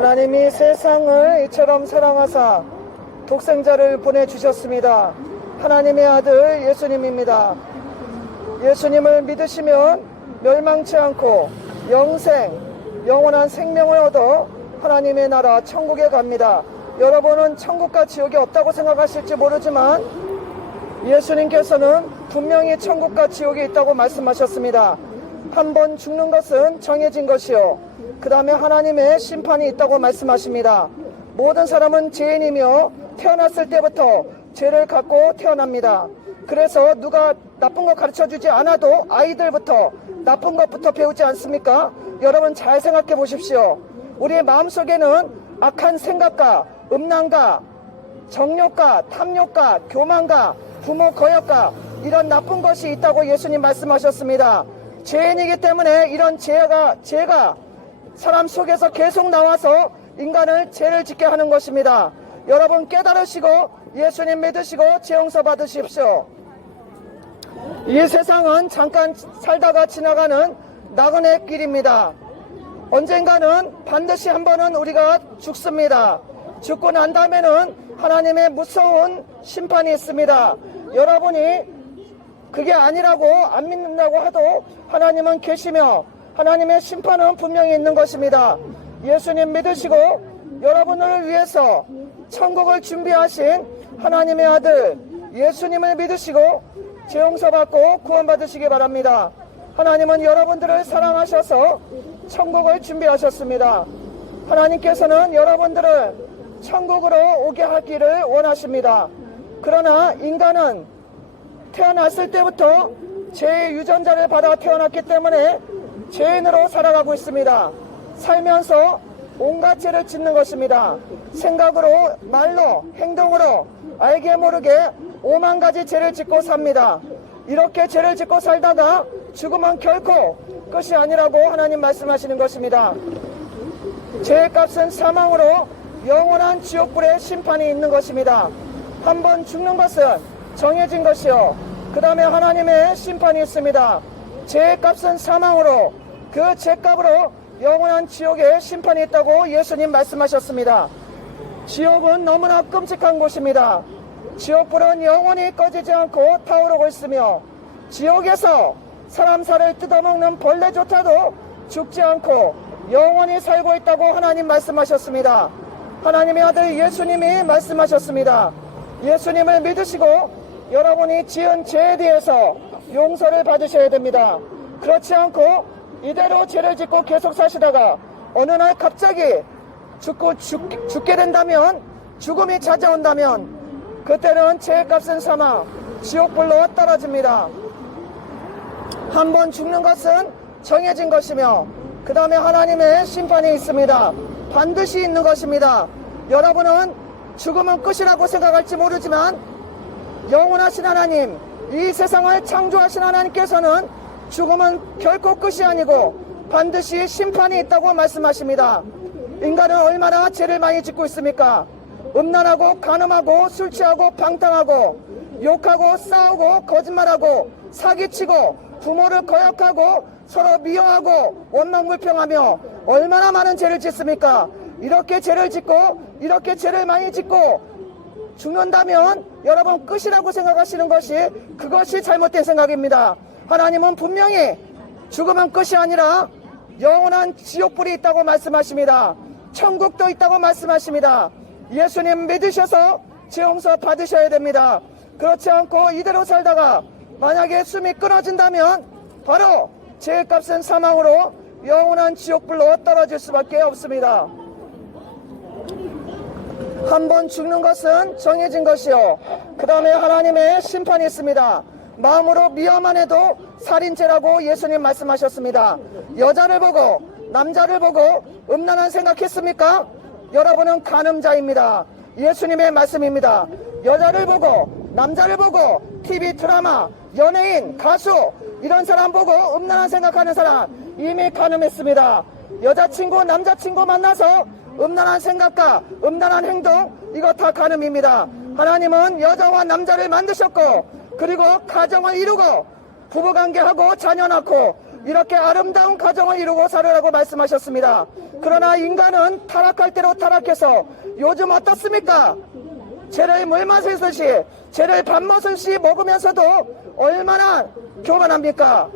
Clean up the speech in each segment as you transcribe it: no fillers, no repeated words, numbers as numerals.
하나님이 세상을 이처럼 사랑하사 독생자를 보내주셨습니다. 하나님의 아들 예수님입니다. 예수님을 믿으시면 멸망치 않고 영원한 생명을 얻어 하나님의 나라 천국에 갑니다. 여러분은 천국과 지옥이 없다고 생각하실지 모르지만 예수님께서는 분명히 천국과 지옥이 있다고 말씀하셨습니다. 한 번 죽는 것은 정해진 것이요, 그 다음에 하나님의 심판이 있다고 말씀하십니다. 모든 사람은 죄인이며 태어났을 때부터 죄를 갖고 태어납니다. 그래서 누가 나쁜 거 가르쳐주지 않아도 아이들부터 나쁜 것부터 배우지 않습니까? 여러분 잘 생각해 보십시오. 우리의 마음속에는 악한 생각과 음란과 정욕과 탐욕과 교만과 부모 거역과 이런 나쁜 것이 있다고 예수님 말씀하셨습니다. 죄인이기 때문에 이런 죄가 사람 속에서 계속 나와서 인간을 죄를 짓게 하는 것입니다. 여러분 깨달으시고 예수님 믿으시고 죄 용서 받으십시오. 이 세상은 잠깐 살다가 지나가는 나그네 길입니다. 언젠가는 반드시 한 번은 우리가 죽습니다. 죽고 난 다음에는 하나님의 무서운 심판이 있습니다. 여러분이 그게 아니라고 안 믿는다고 해도 하나님은 계시며 하나님의 심판은 분명히 있는 것입니다. 예수님 믿으시고 여러분을 위해서 천국을 준비하신 하나님의 아들 예수님을 믿으시고 죄 용서받고 구원받으시기 바랍니다. 하나님은 여러분들을 사랑하셔서 천국을 준비하셨습니다. 하나님께서는 여러분들을 천국으로 오게 하기를 원하십니다. 그러나 인간은 태어났을 때부터 죄의 유전자를 받아 태어났기 때문에 죄인으로 살아가고 있습니다. 살면서 온갖 죄를 짓는 것입니다. 생각으로, 말로, 행동으로 알게 모르게 오만 가지 죄를 짓고 삽니다. 이렇게 죄를 짓고 살다가 죽으면 결코 끝이 아니라고 하나님 말씀하시는 것입니다. 죄의 값은 사망으로 영원한 지옥불의 심판이 있는 것입니다. 한 번 죽는 것은 정해진 것이요, 그 다음에 하나님의 심판이 있습니다. 죄의 값은 사망으로 그 죄값으로 영원한 지옥의 심판이 있다고 예수님 말씀하셨습니다. 지옥은 너무나 끔찍한 곳입니다. 지옥불은 영원히 꺼지지 않고 타오르고 있으며 지옥에서 사람 살을 뜯어먹는 벌레조차도 죽지 않고 영원히 살고 있다고 하나님 말씀하셨습니다. 하나님의 아들 예수님이 말씀하셨습니다. 예수님을 믿으시고 여러분이 지은 죄에 대해서 용서를 받으셔야 됩니다. 그렇지 않고 이대로 죄를 짓고 계속 사시다가 어느 날 갑자기 죽게 된다면, 죽음이 찾아온다면 그때는 죄의 값은 사망, 지옥불로 떨어집니다. 한 번 죽는 것은 정해진 것이며 그 다음에 하나님의 심판이 있습니다. 반드시 있는 것입니다. 여러분은 죽음은 끝이라고 생각할지 모르지만 영원하신 하나님, 이 세상을 창조하신 하나님께서는 죽음은 결코 끝이 아니고 반드시 심판이 있다고 말씀하십니다. 인간은 얼마나 죄를 많이 짓고 있습니까? 음란하고 간음하고 술취하고 방탕하고 욕하고 싸우고 거짓말하고 사기치고 부모를 거역하고 서로 미워하고 원망불평하며 얼마나 많은 죄를 짓습니까? 이렇게 죄를 짓고 이렇게 죄를 많이 짓고 죽는다면 여러분 끝이라고 생각하시는 것이, 그것이 잘못된 생각입니다. 하나님은 분명히 죽음은 끝이 아니라 영원한 지옥불이 있다고 말씀하십니다. 천국도 있다고 말씀하십니다. 예수님 믿으셔서 죄 용서 받으셔야 됩니다. 그렇지 않고 이대로 살다가 만약에 숨이 끊어진다면 바로 죄의 값은 사망으로 영원한 지옥불로 떨어질 수밖에 없습니다. 한 번 죽는 것은 정해진 것이요, 그 다음에 하나님의 심판이 있습니다. 마음으로 미워만 해도 살인죄라고 예수님 말씀하셨습니다. 여자를 보고 남자를 보고 음란한 생각했습니까? 여러분은 간음자입니다. 예수님의 말씀입니다. 여자를 보고 남자를 보고 TV 드라마, 연예인, 가수 이런 사람 보고 음란한 생각하는 사람 이미 간음했습니다. 여자친구, 남자친구 만나서 음란한 생각과 음란한 행동, 이거 다 간음입니다. 하나님은 여자와 남자를 만드셨고 그리고 가정을 이루고 부부관계하고 자녀 낳고 이렇게 아름다운 가정을 이루고 살으라고 말씀하셨습니다. 그러나 인간은 타락할 대로 타락해서 요즘 어떻습니까? 죄를 물 마시듯이, 죄를 밥 먹듯이 먹으면서도 얼마나 교만합니까?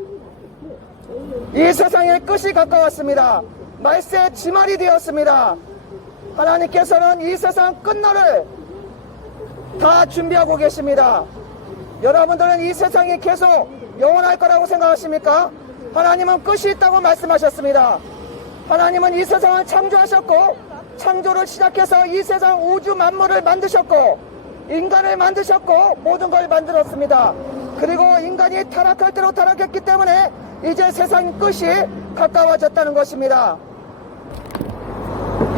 이 세상의 끝이 가까웠습니다. 말세 지말이 되었습니다. 하나님께서는 이 세상 끝날을 다 준비하고 계십니다. 여러분들은 이 세상이 계속 영원할 거라고 생각하십니까? 하나님은 끝이 있다고 말씀하셨습니다. 하나님은 이 세상을 창조하셨고, 창조를 시작해서 이 세상 우주 만물을 만드셨고, 인간을 만드셨고, 모든 걸 만들었습니다. 그리고 인간이 타락할 대로 타락했기 때문에 이제 세상 끝이 가까워졌다는 것입니다.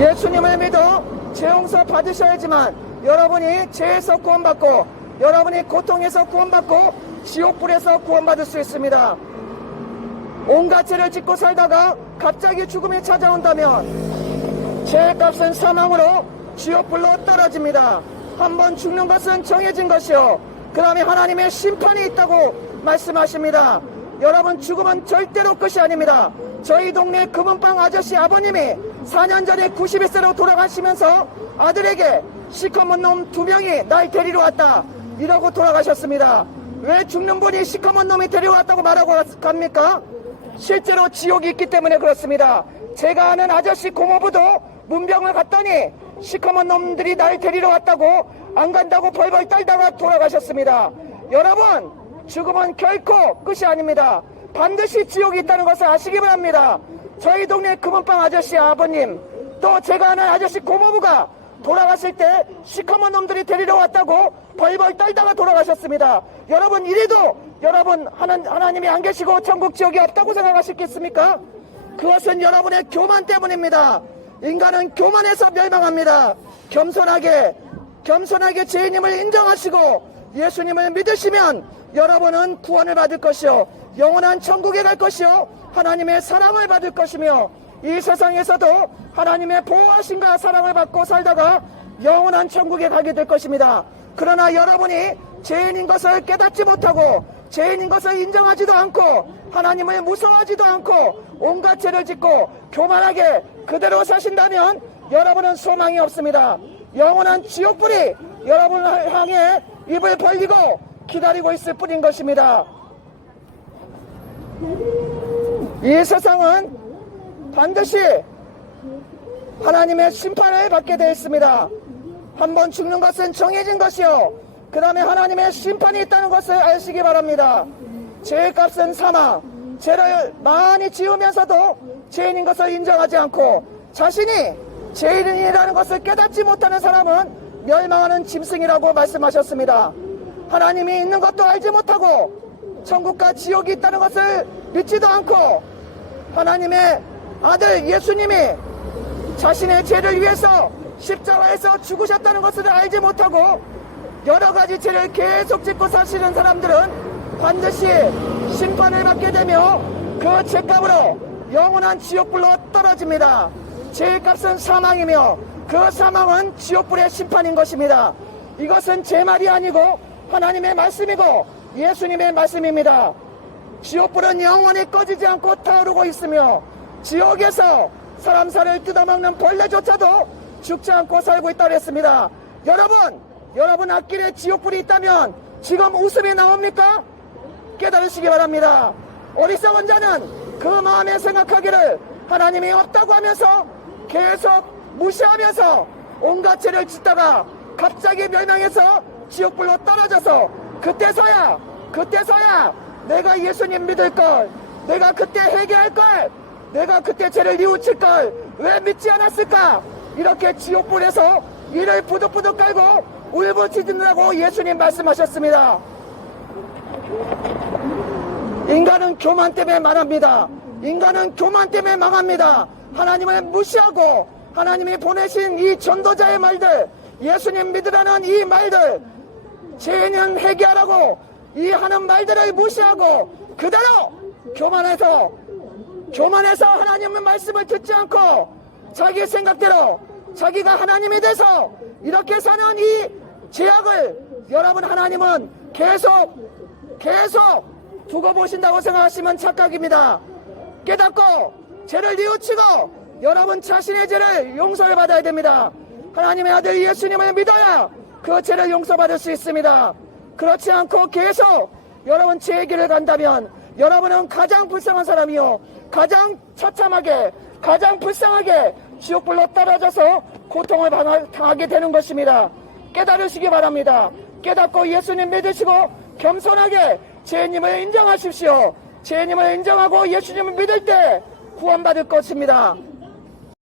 예수님을 믿어 죄 용서 받으셔야지만 여러분이 죄에서 구원받고, 여러분이 고통에서 구원받고, 지옥불에서 구원받을 수 있습니다. 온갖 죄를 짓고 살다가 갑자기 죽음이 찾아온다면 죄의 값은 사망으로 지옥불로 떨어집니다. 한번 죽는 것은 정해진 것이요, 그 다음에 하나님의 심판이 있다고 말씀하십니다. 여러분, 죽음은 절대로 끝이 아닙니다. 저희 동네 금은방 아저씨 아버님이 4년 전에 91세로 돌아가시면서 아들에게 시커먼 놈 2명이 날 데리러 왔다 이러고 돌아가셨습니다. 왜 죽는 분이 시커먼 놈이 데려왔다고 말하고 갑니까? 실제로 지옥이 있기 때문에 그렇습니다. 제가 아는 아저씨 고모부도 문병을 갔더니 시커먼 놈들이 날 데리러 왔다고 안 간다고 벌벌 떨다가 돌아가셨습니다. 여러분, 죽음은 결코 끝이 아닙니다. 반드시 지옥이 있다는 것을 아시기 바랍니다. 저희 동네 금은방 아저씨 아버님, 또 제가 아는 아저씨 고모부가 돌아가실 때 시커먼 놈들이 데리러 왔다고 벌벌 떨다가 돌아가셨습니다. 여러분, 이래도 여러분 하나님이 안 계시고 천국 지옥이 없다고 생각하시겠습니까? 그것은 여러분의 교만 때문입니다. 인간은 교만해서 멸망합니다. 겸손하게 죄인임을 인정하시고 예수님을 믿으시면 여러분은 구원을 받을 것이요, 영원한 천국에 갈 것이요, 하나님의 사랑을 받을 것이며, 이 세상에서도 하나님의 보호하심과 사랑을 받고 살다가 영원한 천국에 가게 될 것입니다. 그러나 여러분이 죄인인 것을 깨닫지 못하고 죄인인 것을 인정하지도 않고 하나님을 무서워하지도 않고 온갖 죄를 짓고 교만하게 그대로 사신다면 여러분은 소망이 없습니다. 영원한 지옥불이 여러분을 향해 입을 벌리고 기다리고 있을 뿐인 것입니다. 이 세상은 반드시 하나님의 심판을 받게 되어 있습니다. 한번 죽는 것은 정해진 것이요, 그 다음에 하나님의 심판이 있다는 것을 아시기 바랍니다. 죄의 값은 사망. 죄를 많이 지으면서도 죄인인 것을 인정하지 않고 자신이 죄인이라는 것을 깨닫지 못하는 사람은 멸망하는 짐승이라고 말씀하셨습니다. 하나님이 있는 것도 알지 못하고 천국과 지옥이 있다는 것을 믿지도 않고 하나님의 아들 예수님이 자신의 죄를 위해서 십자가에서 죽으셨다는 것을 알지 못하고 여러 가지 죄를 계속 짓고 사시는 사람들은 반드시 심판을 받게 되며 그 죄값으로 영원한 지옥불로 떨어집니다. 죄의 값은 사망이며 그 사망은 지옥불의 심판인 것입니다. 이것은 제 말이 아니고 하나님의 말씀이고 예수님의 말씀입니다. 지옥불은 영원히 꺼지지 않고 타오르고 있으며 지옥에서 사람 살을 뜯어먹는 벌레조차도 죽지 않고 살고 있다고 했습니다. 여러분 앞길에 지옥불이 있다면 지금 웃음이 나옵니까? 깨달으시기 바랍니다. 어리석은 자는 그 마음에 생각하기를 하나님이 없다고 하면서 계속 무시하면서 온갖 죄를 짓다가 갑자기 멸망해서 지옥불로 떨어져서 그때서야 내가 예수님 믿을걸, 내가 그때 회개할걸, 내가 그때 죄를 뉘우칠걸 왜 믿지 않았을까, 이렇게 지옥불에서 이를 부득부득 깔고 울부짖는다고 예수님 말씀하셨습니다. 인간은 교만 때문에 망합니다. 인간은 교만 때문에 망합니다. 하나님을 무시하고 하나님이 보내신 이 전도자의 말들, 예수님 믿으라는 이 말들, 죄인은 회개하라고 이 하는 말들을 무시하고 그대로 교만해서 하나님의 말씀을 듣지 않고 자기 생각대로 자기가 하나님이 돼서 이렇게 사는 이 죄악을 여러분 하나님은 계속 두고 보신다고 생각하시면 착각입니다. 깨닫고 죄를 뉘우치고 여러분 자신의 죄를 용서를 받아야 됩니다. 하나님의 아들 예수님을 믿어야 그 죄를 용서받을 수 있습니다. 그렇지 않고 계속 여러분 죄의 길을 간다면 여러분은 가장 불쌍한 사람이요, 가장 처참하게, 가장 불쌍하게 지옥불로 떨어져서 고통을 당하게 되는 것입니다. 깨달으시기 바랍니다. 깨닫고 예수님 믿으시고 겸손하게 죄님을 인정하십시오. 죄님을 인정하고 예수님을 믿을 때 구원받을 것입니다.